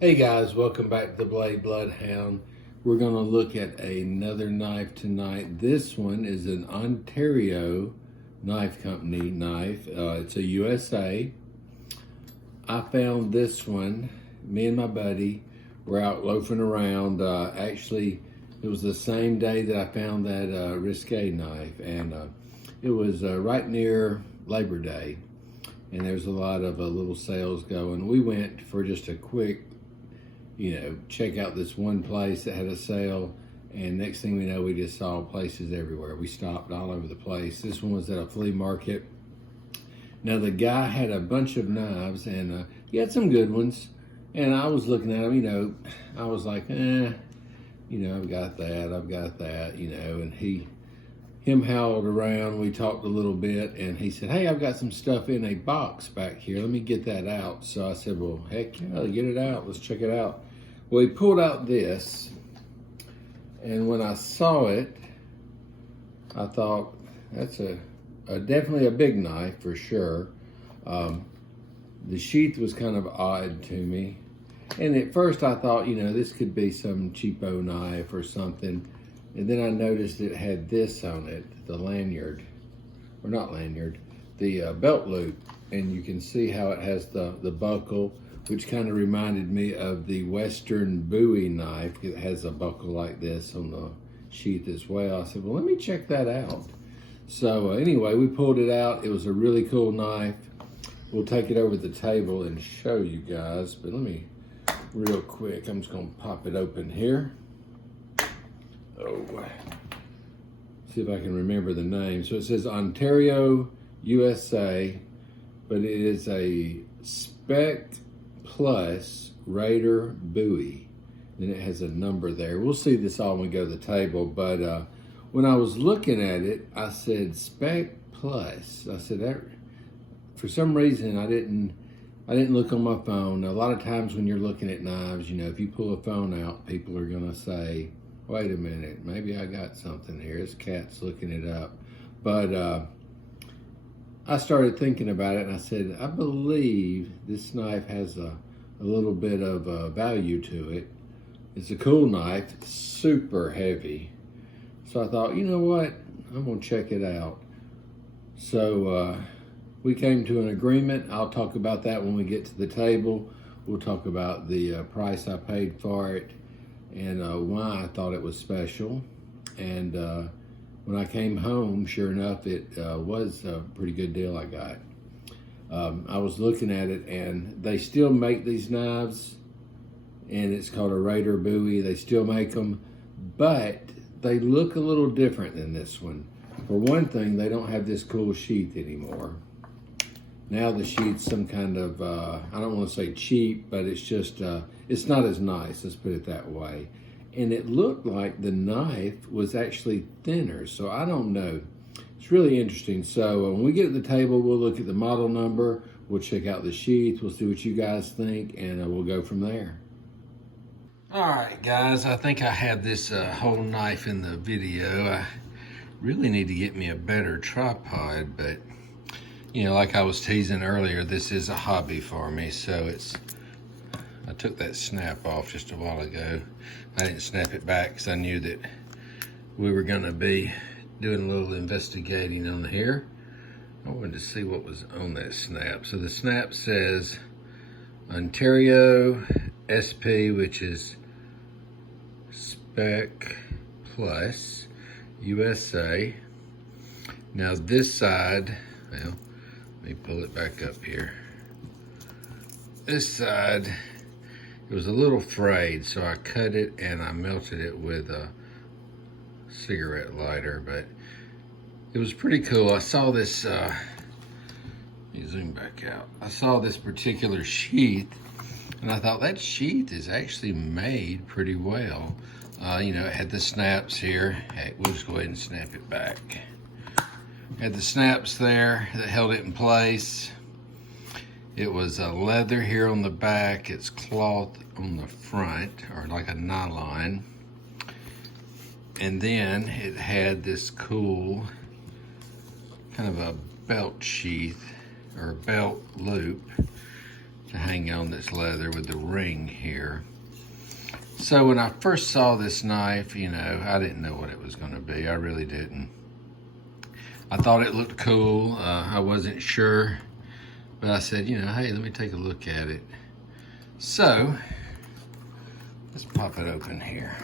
Hey guys, welcome back to the Blade Bloodhound. We're going to look at another knife tonight. This one is an Ontario Knife Company knife. It's a USA. I found this one. Me and my buddy were out loafing around. Actually, it was the same day that I found that Risque knife, and it was right near Labor Day, and there's a lot of little sales going. We went for just a quick check out this one place that had a sale, and next thing we know, we just saw places everywhere. We stopped all over the place. This one was at a flea market. Now the guy had a bunch of knives, and he had some good ones, and I was looking at them, I was like, I've got that, and him howled around. We talked a little bit, and he said, hey, I've got some stuff in a box back here. Let me get that out. So I said, well, heck yeah, get it out. Let's check it out. Well, he pulled out this, and when I saw it, I thought, that's definitely a big knife for sure. The sheath was kind of odd to me. And at first I thought, this could be some cheapo knife or something. And then I noticed it had this on it, the lanyard, or not lanyard, the belt loop. And you can see how it has the buckle, which kind of reminded me of the Western Bowie knife. It has a buckle like this on the sheath as well. I said, well, let me check that out. So anyway, we pulled it out. It was a really cool knife. We'll take it over the table and show you guys, but let me, real quick, I'm just gonna pop it open here. Oh, see if I can remember the name. So it says Ontario, USA, but it is a Spec Plus Raider Bowie. Then it has a number there. We'll see this all when we go to the table, but when I was looking at it, I said Spec Plus. I said that, for some reason I didn't look on my phone. A lot of times when you're looking at knives, if you pull a phone out, people are gonna say, wait a minute, maybe I got something here. This cat's looking it up. But I started thinking about it, and I said, I believe this knife has a little bit of value to it. It's a cool knife, it's super heavy. So I thought, you know what, I'm gonna check it out. So we came to an agreement. I'll talk about that when we get to the table. We'll talk about the price I paid for it, and why I thought it was special. And when I came home, sure enough, it was a pretty good deal I got. I was looking at it, and they still make these knives, and it's called a Raider Bowie. They still make them, but they look a little different than this one. For one thing, they don't have this cool sheath anymore. Now the sheath's some kind of, I don't want to say cheap, but it's just, it's not as nice, let's put it that way. And it looked like the knife was actually thinner, so I don't know. It's really interesting. So when we get to the table, we'll look at the model number, we'll check out the sheath, we'll see what you guys think, and we'll go from there. All right, guys, I think I have this whole knife in the video. I really need to get me a better tripod, but like I was teasing earlier, this is a hobby for me, so I took that snap off just a while ago. I didn't snap it back because I knew that we were gonna be doing a little investigating on here. I wanted to see what was on that snap. So the snap says Ontario SP, which is Spec Plus USA. Now this side, well, let me pull it back up here. This side, it was a little frayed, so I cut it and I melted it with a cigarette lighter, but it was pretty cool. I saw this, let me zoom back out. I saw this particular sheath, and I thought that sheath is actually made pretty well. It had the snaps here. Hey, we'll just go ahead and snap it back. Had the snaps there that held it in place. It was a leather here on the back. It's cloth on the front, or like a nylon. And then it had this cool kind of a belt sheath or belt loop. to hang on this leather with the ring here. So when I first saw this knife, you know, I didn't know what it was going to be. I really didn't. I thought it looked cool. I wasn't sure, but I said, you know, hey, let me take a look at it. So let's pop it open here.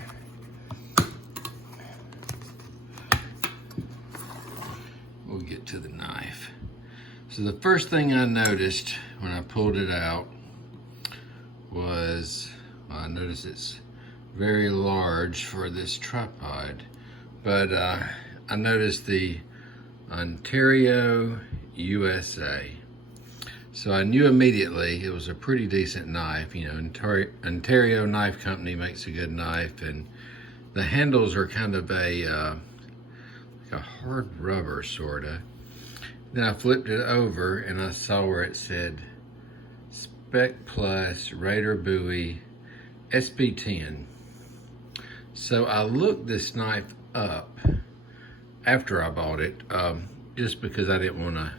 We'll get to the knife. So the first thing I noticed when I pulled it out was, well, I noticed it's very large for this tripod, but I noticed the Ontario, USA. So I knew immediately it was a pretty decent knife. You know, Ontario Knife Company makes a good knife, and the handles are kind of like a hard rubber, sorta. Then I flipped it over and I saw where it said Spec Plus Raider Bowie sp-10. So I looked this knife up after I bought it, just because I didn't want to,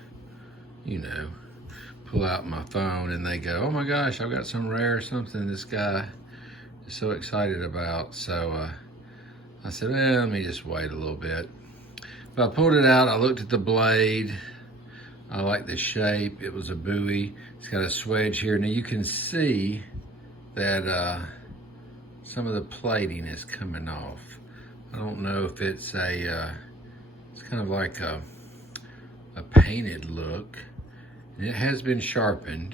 you know, pull out my phone and they go, oh my gosh, I've got some rare something this guy is so excited about. So I said, well, let me just wait a little bit. But I pulled it out, I looked at the blade. I like the shape. It was a Bowie. It's got a swedge here. Now you can see that some of the plating is coming off. I don't know if it's it's kind of like a painted look. And it has been sharpened,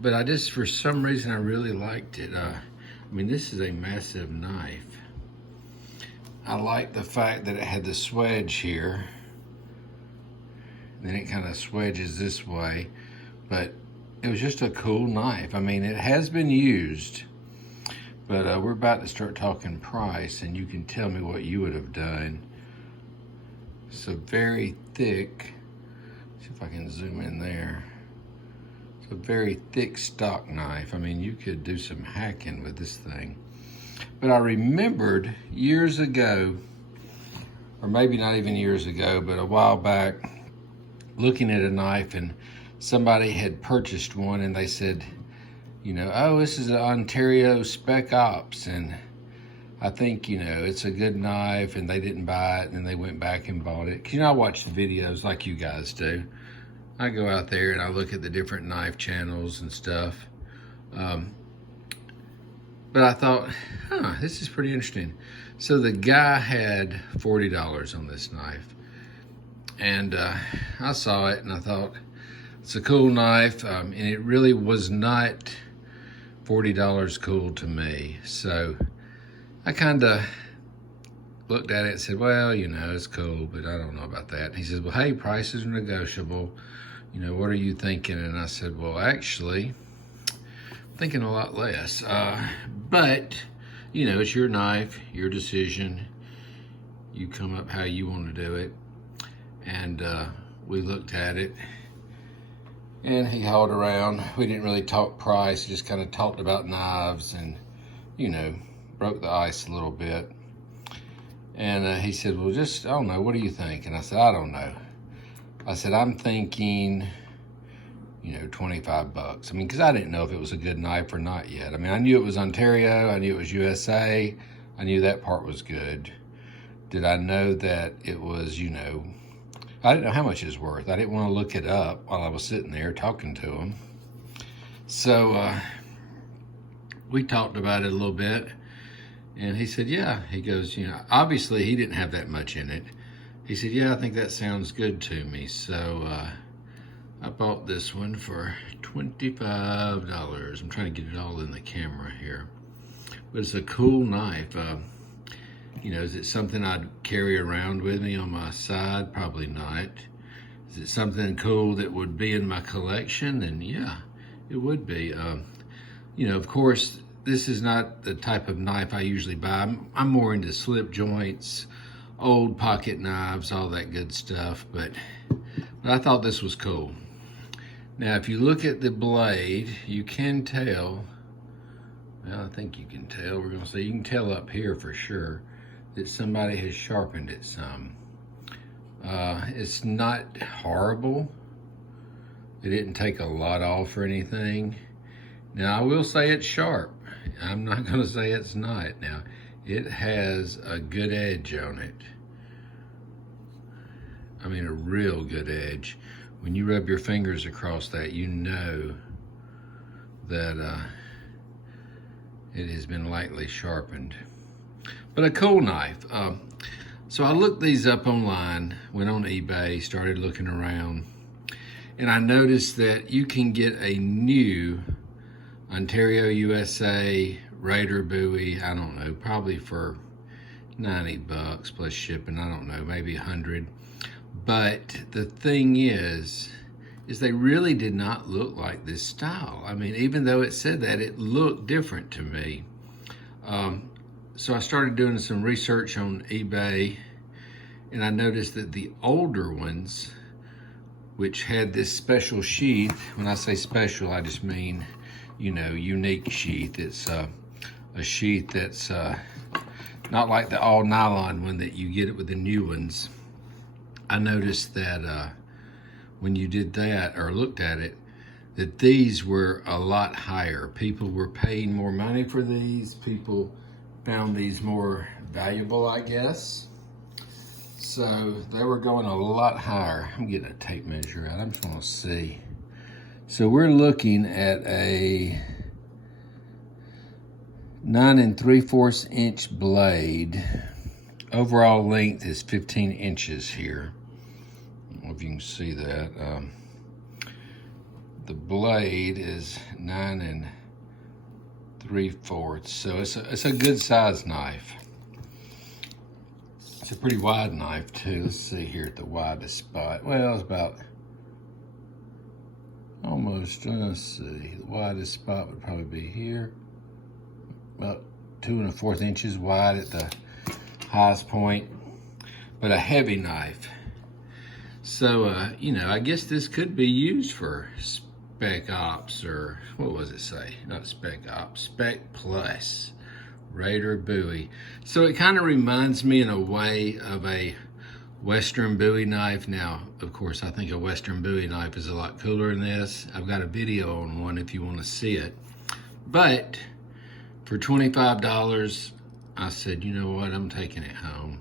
but I just, for some reason, I really liked it. I mean, this is a massive knife. I like the fact that it had the swedge here. Then it kind of swedges this way, but it was just a cool knife. I mean, it has been used, but we're about to start talking price, and you can tell me what you would have done. So very thick. See if I can zoom in there. It's a very thick stock knife. I mean, you could do some hacking with this thing. But I remembered years ago, or maybe not even years ago, but a while back, looking at a knife, and somebody had purchased one and they said, you know, oh, this is an Ontario Spec Ops, and I think, you know, it's a good knife, and they didn't buy it, and then they went back and bought it. 'Cause, you know, I watch the videos like you guys do. I go out there and I look at the different knife channels and stuff. But I thought, huh, this is pretty interesting. So the guy had $40 on this knife. And I saw it and I thought, it's a cool knife. And it really was not $40 cool to me. So I kind of looked at it and said, well, you know, it's cool, but I don't know about that. And he says, well, hey, prices are negotiable. You know, what are you thinking? And I said, well, actually, I'm thinking a lot less. But, you know, it's your knife, your decision. You come up how you want to do it. And we looked at it, and he hauled around. We didn't really talk price, just kind of talked about knives and, you know, broke the ice a little bit. And he said, well, just, I don't know, what do you think? And I said, I don't know. I said, I'm thinking, you know, 25 bucks. I mean, because I didn't know if it was a good knife or not yet. I mean, I knew it was Ontario, I knew it was USA, I knew that part was good. Did I know that it was, you know, I didn't know how much it was worth. I didn't want to look it up while I was sitting there talking to him. So we talked about it a little bit, and he said, yeah. He goes, you know, obviously he didn't have that much in it. He said, yeah, I think that sounds good to me. So I bought this one for $25. I'm trying to get it all in the camera here. But it's a cool knife. You know, is it something I'd carry around with me on my side? Probably not. Is it something cool that would be in my collection? Then yeah, it would be. You know, of course, this is not the type of knife I usually buy. I'm more into slip joints, old pocket knives, all that good stuff. But I thought this was cool. Now, if you look at the blade, you can tell. Well, I think you can tell. We're gonna say you can tell up here for sure that somebody has sharpened it some. It's not horrible. It didn't take a lot off or anything. Now, I will say it's sharp. I'm not gonna say it's not. Now, it has a good edge on it. I mean, a real good edge. When you rub your fingers across that, you know that it has been lightly sharpened. But a cool knife. So I looked these up online, went on eBay, started looking around, and I noticed that you can get a new Ontario, USA, Raider Bowie, I don't know, probably for 90 bucks plus shipping, I don't know, maybe 100. But the thing is they really did not look like this style. I mean, even though it said that, it looked different to me. So I started doing some research on eBay, and I noticed that the older ones, which had this special sheath, when I say special, I just mean, you know, unique sheath. It's a sheath that's not like the all nylon one that you get it with the new ones. I noticed that when you did that or looked at it, that these were a lot higher. People were paying more money for these. People found these more valuable, I guess. So they were going a lot higher. I'm getting a tape measure out. I just want to see. So we're looking at a 9 3/4 inch blade. Overall length is 15 inches here. I don't know if you can see that. The blade is 9 3/4, so it's a good size knife. It's a pretty wide knife too. Let's see here at the widest spot. Well, it's about almost, let's see, the widest spot would probably be here. About 2 1/4 inches wide at the highest point, but a heavy knife. So, you know, I guess this could be used for Spec Ops, or what was it say? Not Spec Ops, Spec Plus, Raider Bowie. So it kind of reminds me in a way of a Western Bowie knife. Now, of course, I think a Western Bowie knife is a lot cooler than this. I've got a video on one if you want to see it. But for $25, I said, you know what, I'm taking it home.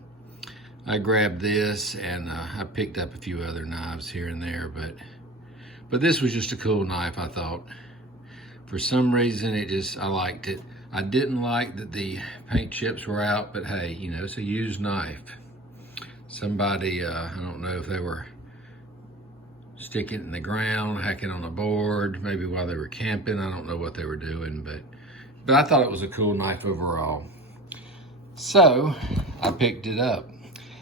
I grabbed this, and I picked up a few other knives here and there, but this was just a cool knife, I thought. For some reason, I liked it. I didn't like that the paint chips were out, but hey, you know, it's a used knife. Somebody, I don't know if they were sticking it in the ground, hacking on a board, maybe while they were camping. I don't know what they were doing, but I thought it was a cool knife overall. So I picked it up,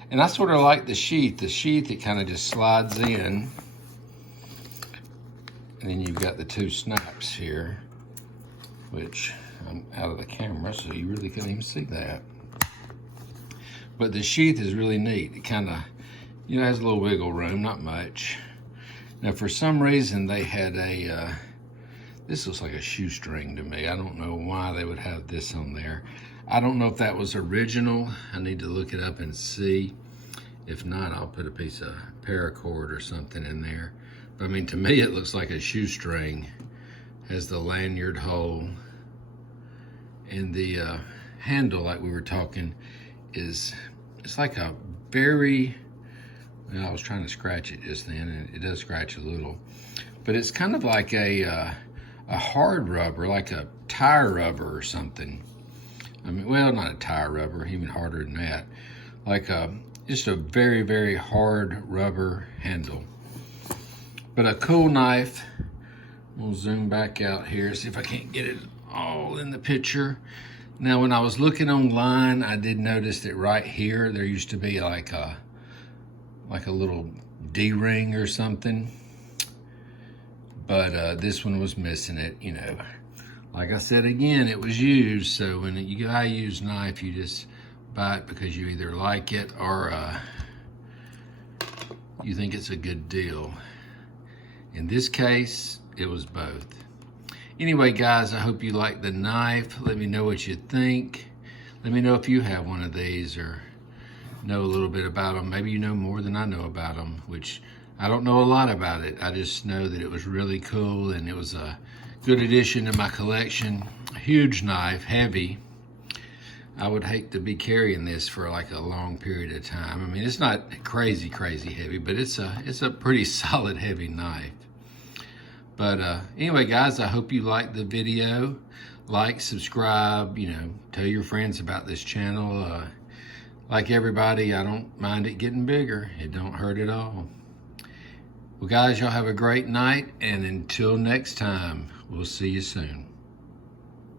and I sort of like the sheath. The sheath, it kind of just slides in, and then you've got the two snaps here, which I'm out of the camera, so you really couldn't even see that. But the sheath is really neat. It kind of, you know, has a little wiggle room, not much. Now, for some reason, they had a, this looks like a shoestring to me. I don't know why they would have this on there. I don't know if that was original. I need to look it up and see. If not, I'll put a piece of paracord or something in there. But I mean, to me, it looks like a shoestring. Has the lanyard hole. And the handle, like we were talking, it's like a very, well, I was trying to scratch it just then, and it does scratch a little. But it's kind of like a hard rubber, like a tire rubber or something. I mean, well, not a tire rubber, even harder than that. Like just a very, very hard rubber handle. But a cool knife. We'll zoom back out here, see if I can't get it all in the picture. Now, when I was looking online, I did notice that right here, there used to be like a little D-ring or something. But this one was missing it, you know. Like I said again, it was used, so when you buy a used knife, you just buy it because you either like it or you think it's a good deal. In this case, it was both. Anyway, guys, I hope you like the knife. Let me know what you think. Let me know if you have one of these or know a little bit about them. Maybe you know more than I know about them, which I don't know a lot about it. I just know that it was really cool and it was a good addition to my collection. A huge knife, heavy. I would hate to be carrying this for like a long period of time. I mean, it's not crazy heavy, but it's a pretty solid heavy knife. But anyway, guys, I hope you liked the video. Like, subscribe, you know, tell your friends about this channel. Like everybody, I don't mind it getting bigger. It don't hurt at all. Well, guys, y'all have a great night, and until next time, we'll see you soon.